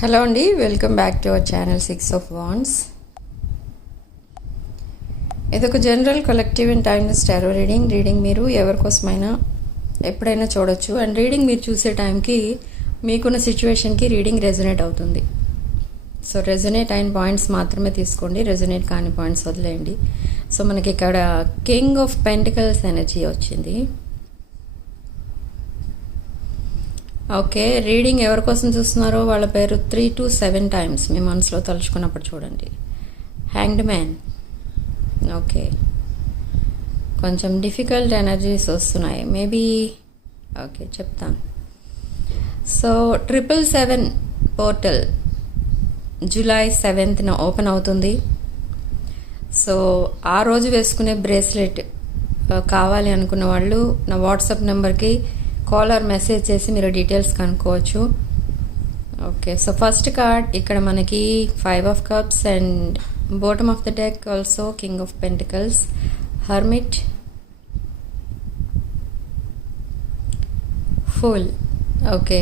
Hello అండి welcome back to our channel six of wands ఇది ఒక general collective and timeless tarot reading reading మీరు ఎవరికోసమైనా ఎప్పుడైనా చూడొచ్చు. అండ్ రీడింగ్ మీరు చూసే టైంకి మీకున్న సిచ్యువేషన్కి రీడింగ్ రెజనేట్ అవుతుంది. సో రెజనేట్ అయిన పాయింట్స్ మాత్రమే తీసుకోండి. రెజనేట్ కాని పాయింట్స్ వదిలేయండి. సో మనకి ఇక్కడ కింగ్ ఆఫ్ పెంటికల్స్ ఎనర్జీ వచ్చింది. ఓకే రీడింగ్ ఎవరి కోసం చూస్తున్నారో వాళ్ళ పేరు త్రీ టు సెవెన్ టైమ్స్ మీ మనసులో తలుచుకున్నప్పుడు చూడండి. Hanged man okay. కొంచెం డిఫికల్ట్ ఎనర్జీస్ వస్తున్నాయి. మేబీ ఓకే చెప్తాను so triple seven portal July సెవెంత్న ఓపెన్ అవుతుంది. సో ఆ రోజు వేసుకునే బ్రేస్లెట్ కావాలి అనుకున్న వాళ్ళు నా వాట్సాప్ నెంబర్కి కాలర్ మెసేజ్ చేసి మీరు డీటెయిల్స్ కనుక్కోవచ్చు. ఓకే సో ఫస్ట్ కార్డ్ ఇక్కడ మనకి five of cups and bottom of the deck also king of pentacles. Hermit. Fool. Okay.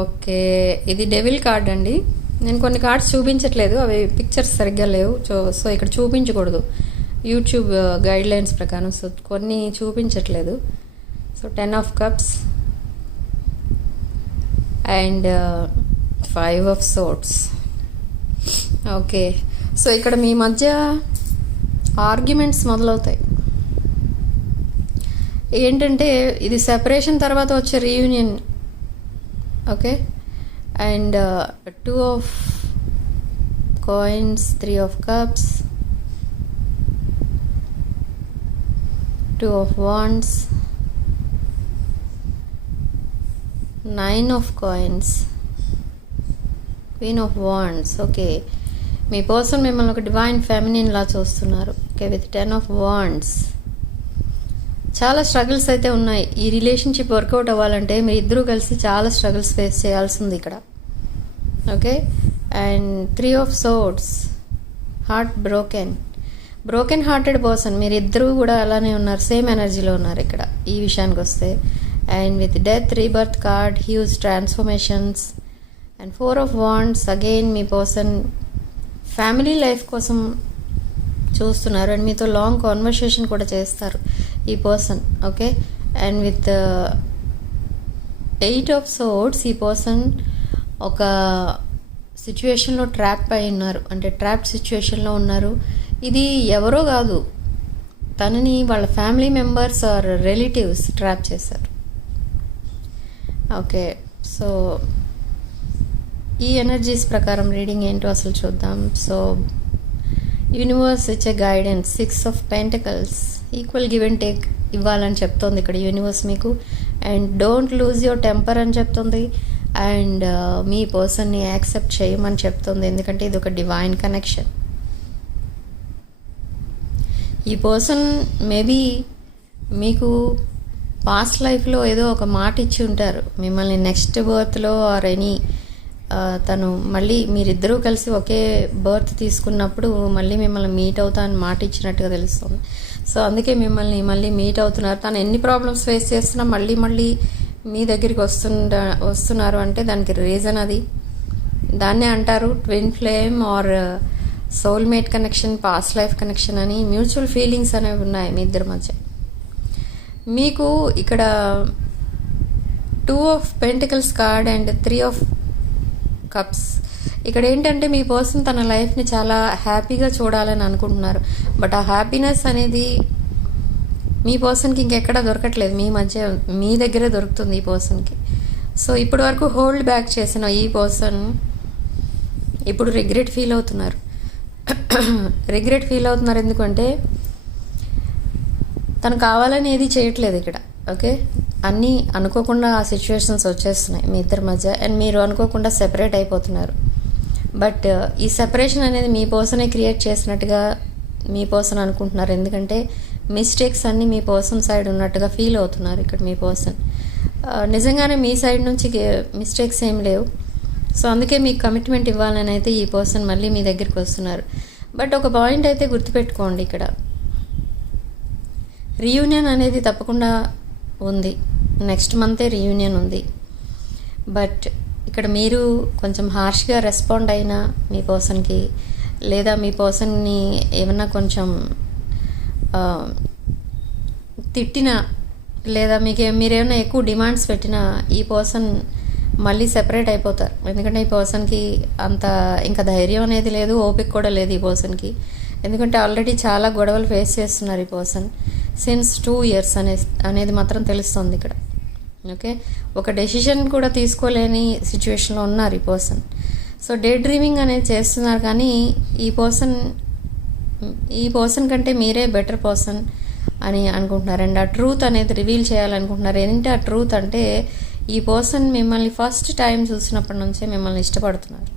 Okay ఇది డెవిల్ కార్డ్ అండి. నేను కొన్ని కార్డ్స్ చూపించట్లేదు అవి పిక్చర్స్ సరిగ్గా లేవు సో సో ఇక్కడ చూపించకూడదు. యూట్యూబ్ గైడ్ లైన్స్ ప్రకారం. సో కొన్ని చూపించట్లేదు. So ten of cups and five of swords okay so ఇక్కడ మీ మధ్య ఆర్గ్యుమెంట్స్ మొదలవుతాయి. ఏంటంటే ఇది సెపరేషన్ తర్వాత వచ్చే reunion okay and two of coins three of cups two of wands nine of coins queen of wands okay me person మిమ్మల్ని ఒక డివైన్ ఫెమినిన్ లా చూస్తున్నారు okay with ten of wands చాలా స్ట్రగుల్స్ అయితే ఉన్నాయి. ఈ రిలేషన్షిప్ వర్కౌట్ అవ్వాలంటే మీరు ఇద్దరూ కలిసి చాలా స్ట్రగుల్స్ ఫేస్ చేయాల్సి ఉంది ఇక్కడ okay and three of swords heart broken broken hearted person మీరు ఇద్దరూ కూడా అలానే ఉన్నారు సేమ్ ఎనర్జీలో ఉన్నారు ఇక్కడ ఈ విషయానికి వస్తే. And with death rebirth card huge transformations and four of wands again me person family life కోసం చూస్తున్నారు. అండ్ మీతో లాంగ్ కాన్వర్సేషన్ కూడా చేస్తారు ఈ person okay and with eight of swords ఈ పర్సన్ ఒక సిచ్యువేషన్లో ట్రాప్ అయి ఉన్నారు. అంటే ట్రాప్ సిచ్యువేషన్లో ఉన్నారు. ఇది ఎవరో కాదు. తనని వాళ్ళ family members or relatives trap చేశారు. ఓకే సో ఈ ఎనర్జీస్ ప్రకారం రీడింగ్ ఏంటో అసలు చూద్దాం. సో యూనివర్స్ ఇచ్చే guidance six of pentacles equal give and take ఇవ్వాలని చెప్తోంది ఇక్కడ యూనివర్స్ మీకు. And don't lose your temper అని చెప్తుంది. అండ్ మీ పర్సన్ని యాక్సెప్ట్ చేయమని చెప్తుంది. ఎందుకంటే ఇది ఒక డివైన్ కనెక్షన్. ఈ పర్సన్ మేబీ మీకు పాస్ట్ లైఫ్లో ఏదో ఒక మాట ఇచ్చి ఉంటారు. మిమ్మల్ని నెక్స్ట్ బర్త్లో ఆర్ ఎనీ తను మళ్ళీ మీరిద్దరూ కలిసి ఒకే బర్త్ తీసుకున్నప్పుడు మళ్ళీ మిమ్మల్ని మీట్ అవుతా అని మాట ఇచ్చినట్టుగా తెలుస్తుంది. సో అందుకే మిమ్మల్ని మళ్ళీ మీట్ అవుతున్నారు. తను ఎన్ని ప్రాబ్లమ్స్ ఫేస్ చేస్తున్నా మళ్ళీ మళ్ళీ మీ దగ్గరికి వస్తుండ వస్తున్నారు అంటే దానికి రీజన్ అది. దాన్నే అంటారు twin flame or soulmate connection past life connection అని మ్యూచువల్ ఫీలింగ్స్ అనేవి ఉన్నాయి మీ ఇద్దరి మధ్య. మీకు ఇక్కడ two of pentacles card and three of cups ఇక్కడ ఏంటంటే మీ పర్సన్ తన లైఫ్ని చాలా హ్యాపీగా చూడాలని అనుకుంటున్నారు. బట్ ఆ హ్యాపీనెస్ అనేది మీ పర్సన్కి ఇంకెక్కడ దొరకట్లేదు. మీ మధ్య మీ దగ్గరే దొరుకుతుంది ఈ పర్సన్కి సో ఇప్పటి వరకు హోల్డ్ బ్యాక్ చేసిన ఈ పర్సన్ ఇప్పుడు రిగ్రెట్ ఫీల్ అవుతున్నారు. రిగ్రెట్ ఫీల్ అవుతున్నారు ఎందుకంటే తను కావాలని ఏది చేయట్లేదు ఇక్కడ ఓకే? అన్నీ అనుకోకుండా ఆ సిచ్యువేషన్స్ వచ్చేస్తున్నాయి మీ ఇద్దరి మధ్య. అండ్ మీరు అనుకోకుండా సెపరేట్ అయిపోతున్నారు. బట్ uh, ఈ సెపరేషన్ అనేది మీ పర్సనే క్రియేట్ చేసినట్టుగా మీ పర్సన్ అనుకుంటున్నారు. ఎందుకంటే మిస్టేక్స్ అన్నీ మీ పర్సన్ సైడ్ ఉన్నట్టుగా ఫీల్ అవుతున్నారు ఇక్కడ మీ పర్సన్ uh, నిజంగానే మీ సైడ్ నుంచి మిస్టేక్స్ ఏం లేవు. సో అందుకే మీకు కమిట్మెంట్ ఇవ్వాలని అయితే ఈ పర్సన్ మళ్ళీ మీ దగ్గరికి వస్తున్నారు. బట్ ఒక పాయింట్ అయితే గుర్తుపెట్టుకోండి ఇక్కడ. రీయూనియన్ అనేది తప్పకుండా ఉంది. నెక్స్ట్ మంతే రీయూనియన్ ఉంది. బట్ ఇక్కడ మీరు కొంచెం హార్ష్గా రెస్పాండ్ అయినా మీ పర్సన్కి లేదా మీ పర్సన్ని ఏమన్నా కొంచెం తిట్టిన తిట్టినా లేదా మీకు మీరేమైనా ఎక్కువ డిమాండ్స్ పెట్టినా ఈ పర్సన్ మళ్ళీ సెపరేట్ అయిపోతారు. ఎందుకంటే ఈ పర్సన్కి అంత ఇంకా ధైర్యం అనేది లేదు ఓపిక కూడా లేదు ఈ పర్సన్కి ఎందుకంటే ఆల్రెడీ చాలా గొడవలు ఫేస్ చేస్తున్నారు ఈ పర్సన్ సిన్స్ టూ ఇయర్స్ అనే అనేది మాత్రం తెలుస్తుంది ఇక్కడ. ఓకే ఒక డెసిషన్ కూడా తీసుకోలేని సిచ్యువేషన్లో ఉన్నారు ఈ పర్సన్ సో డే డ్రీమింగ్ అనేది చేస్తున్నారు కానీ ఈ పర్సన్ ఈ పర్సన్ కంటే మీరే బెటర్ పర్సన్ అని అనుకుంటున్నారు. అండ్ ఆ ట్రూత్ అనేది రివీల్ చేయాలనుకుంటున్నారు. ఏంటంటే ఆ ట్రూత్ అంటే ఈ పర్సన్ మిమ్మల్ని ఫస్ట్ టైం చూసినప్పటి నుంచే మిమ్మల్ని ఇష్టపడుతున్నారు.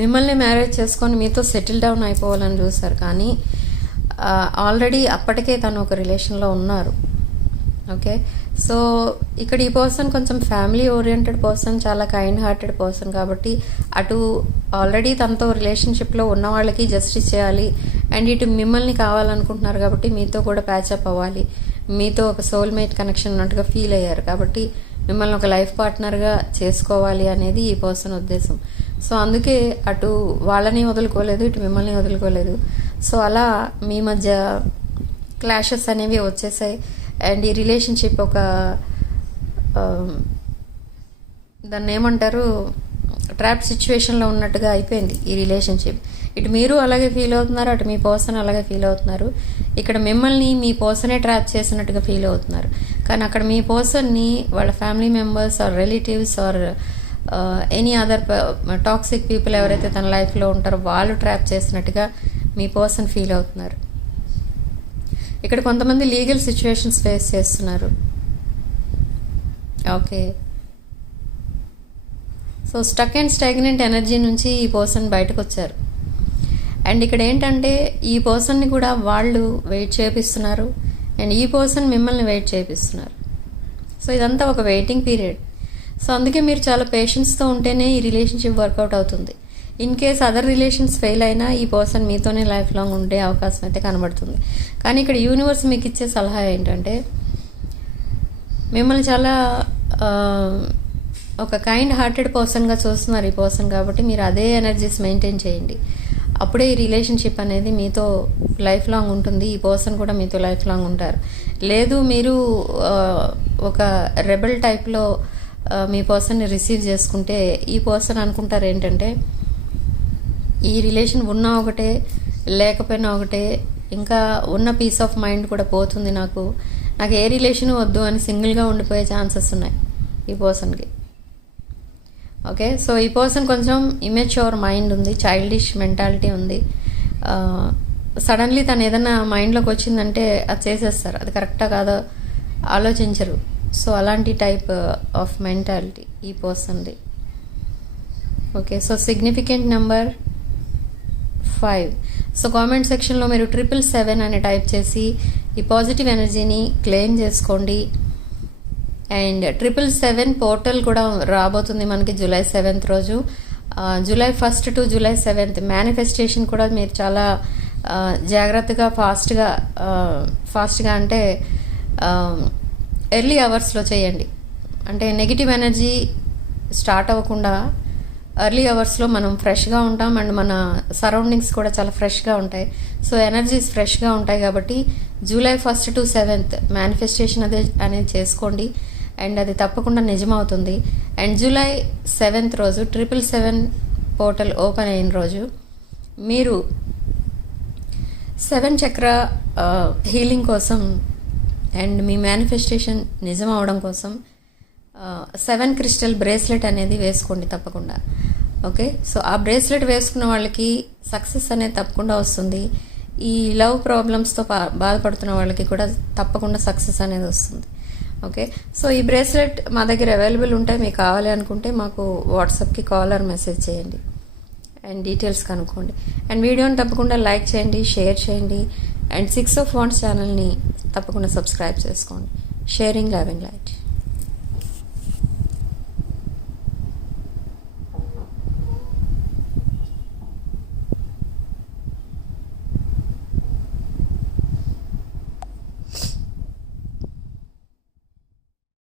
మిమ్మల్ని మ్యారేజ్ చేసుకొని మీతో సెటిల్ డౌన్ అయిపోవాలని చూస్తారు కానీ ఆల్రెడీ అప్పటికే తను ఒక రిలేషన్లో ఉన్నారు. ఓకే? సో ఇక్కడ ఈ పర్సన్ కొంచెం ఫ్యామిలీ ఓరియంటెడ్ పర్సన్ చాలా కైండ్ హార్టెడ్ పర్సన్ కాబట్టి అటు ఆల్రెడీ తనతో రిలేషన్షిప్లో ఉన్న వాళ్ళకి జస్టిస్ చేయాలి. అండ్ ఇటు మిమ్మల్ని కావాలనుకుంటున్నారు కాబట్టి మీతో కూడా ప్యాచప్ అవ్వాలి. మీతో ఒక సోల్మేట్ కనెక్షన్ ఉన్నట్టుగా ఫీల్ అయ్యారు కాబట్టి మిమ్మల్ని ఒక లైఫ్ పార్ట్నర్గా చేసుకోవాలి అనేది ఈ పర్సన్ ఉద్దేశం. సో అందుకే అటు వాళ్ళని వదులుకోలేదు ఇటు మిమ్మల్ని వదులుకోలేదు. సో అలా మీ మధ్య క్లాషెస్ అనేవి వచ్చేసాయి. అండ్ ఈ రిలేషన్షిప్ ఒక um, దాన్ని ఏమంటారు ట్రాప్ సిచ్యువేషన్లో ఉన్నట్టుగా అయిపోయింది ఈ రిలేషన్షిప్ ఇటు మీరు అలాగే ఫీల్ అవుతున్నారు అటు మీ పర్సన్ అలాగే ఫీల్ అవుతున్నారు. ఇక్కడ మిమ్మల్ని మీ పర్సనే ట్రాప్ చేసినట్టుగా ఫీల్ అవుతున్నారు. కానీ అక్కడ మీ పర్సన్ని వాళ్ళ family members or relatives or any other toxic people ఎవరైతే తన లైఫ్లో ఉంటారో వాళ్ళు ట్రాప్ చేసినట్టుగా మీ పర్సన్ ఫీల్ అవుతున్నారు. ఇక్కడ కొంతమంది లీగల్ సిచ్యువేషన్స్ ఫేస్ చేస్తున్నారు. Okay so stuck and stagnant energy నుంచి ఈ పర్సన్ బయటకు వచ్చారు అండ్ ఇక్కడ ఏంటంటే ఈ పర్సన్ని కూడా వాళ్ళు వెయిట్ చేపిస్తున్నారు. అండ్ ఈ పర్సన్ మిమ్మల్ని వెయిట్ చేపిస్తున్నారు. సో ఇదంతా ఒక వెయిటింగ్ పీరియడ్. సో అందుకే మీరు చాలా పేషెన్స్తో ఉంటేనే ఈ రిలేషన్షిప్ వర్కౌట్ అవుతుంది. In case other relations fail అయినా ఈ పర్సన్ మీతోనే లైఫ్ లాంగ్ ఉండే అవకాశం అయితే కనబడుతుంది. కానీ ఇక్కడ యూనివర్స్ మీకు ఇచ్చే సలహా ఏంటంటే మిమ్మల్ని చాలా ఒక కైండ్ హార్టెడ్ పర్సన్గా చూస్తున్నారు ఈ పర్సన్ కాబట్టి మీరు అదే ఎనర్జీస్ మెయింటైన్ చేయండి. అప్పుడే ఈ రిలేషన్షిప్ అనేది మీతో లైఫ్ లాంగ్ ఉంటుంది. ఈ పర్సన్ కూడా మీతో లైఫ్ లాంగ్ ఉంటారు. లేదు మీరు ఒక రెబల్ టైప్లో మీ పర్సన్ని రిసీవ్ చేసుకుంటే ఈ పర్సన్ అనుకుంటారు ఏంటంటే ఈ రిలేషన్ ఉన్నా ఒకటే లేకపోయినా ఒకటే ఇంకా ఉన్న పీస్ ఆఫ్ మైండ్ కూడా పోతుంది నాకు. నాకు ఏ రిలేషన్ వద్దు అని సింగిల్గా ఉండిపోయే ఛాన్సెస్ ఉన్నాయి ఈ పర్సన్కి ఓకే? సో ఈ పర్సన్ కొంచెం ఇమెచ్యూర్ మైండ్ ఉంది చైల్డిష్ మెంటాలిటీ ఉంది. సడన్లీ తను ఏదైనా మైండ్లోకి వచ్చిందంటే అది చేసేస్తారు. అది కరెక్టా కాదో ఆలోచించరు. సో అలాంటి టైప్ ఆఫ్ మెంటాలిటీ ఈ పర్సన్ది. Okay? So significant number five so comment సెక్షన్లో మీరు ట్రిపుల్ సెవెన్ అని టైప్ చేసి ఈ పాజిటివ్ ఎనర్జీని క్లెయిమ్ చేసుకోండి. అండ్ ట్రిపుల్ సెవెన్ పోర్టల్ కూడా రాబోతుంది మనకి జూలై సెవెంత్ రోజు. July first to July seventh manifestation కూడా మీరు చాలా జాగ్రత్తగా ఫాస్ట్గా ఫాస్ట్గా అంటే ఎర్లీ అవర్స్లో చేయండి. అంటే నెగిటివ్ ఎనర్జీ స్టార్ట్ అవ్వకుండా ఎర్లీ అవర్స్లో మనం ఫ్రెష్గా ఉంటాం అండ్ మన సరౌండింగ్స్ కూడా చాలా ఫ్రెష్గా ఉంటాయి. సో ఎనర్జీస్ ఫ్రెష్గా ఉంటాయి కాబట్టి July first to seventh manifestation అదే అనేది చేసుకోండి. అండ్ అది తప్పకుండా నిజమవుతుంది. అండ్ జూలై సెవెంత్ రోజు ట్రిపుల్ సెవెన్ పోర్టల్ ఓపెన్ అయిన రోజు మీరు సెవెన్ చక్ర హీలింగ్ కోసం అండ్ మీ మేనిఫెస్టేషన్ నిజం అవడం కోసం సెవెన్ క్రిస్టల్ బ్రేస్లెట్ అనేది వేసుకోండి తప్పకుండా. ఓకే? సో ఆ బ్రేస్లెట్ వేసుకున్న వాళ్ళకి సక్సెస్ అనేది తప్పకుండా వస్తుంది. ఈ లవ్ ప్రాబ్లమ్స్తో బాధపడుతున్న వాళ్ళకి కూడా తప్పకుండా సక్సెస్ అనేది వస్తుంది. ఓకే సో ఈ బ్రేస్లెట్ మా దగ్గర అవైలబుల్ ఉంటే మీకు కావాలి అనుకుంటే మాకు వాట్సాప్కి కాల్ ఆర్ మెసేజ్ చేయండి. అండ్ డీటెయిల్స్ కనుక్కోండి. అండ్ వీడియోని తప్పకుండా లైక్ చేయండి షేర్ చేయండి. అండ్ సిక్స్ ఆఫ్ వాన్స్ ఛానల్ని తప్పకుండా సబ్స్క్రైబ్ చేసుకోండి. Sharing loving light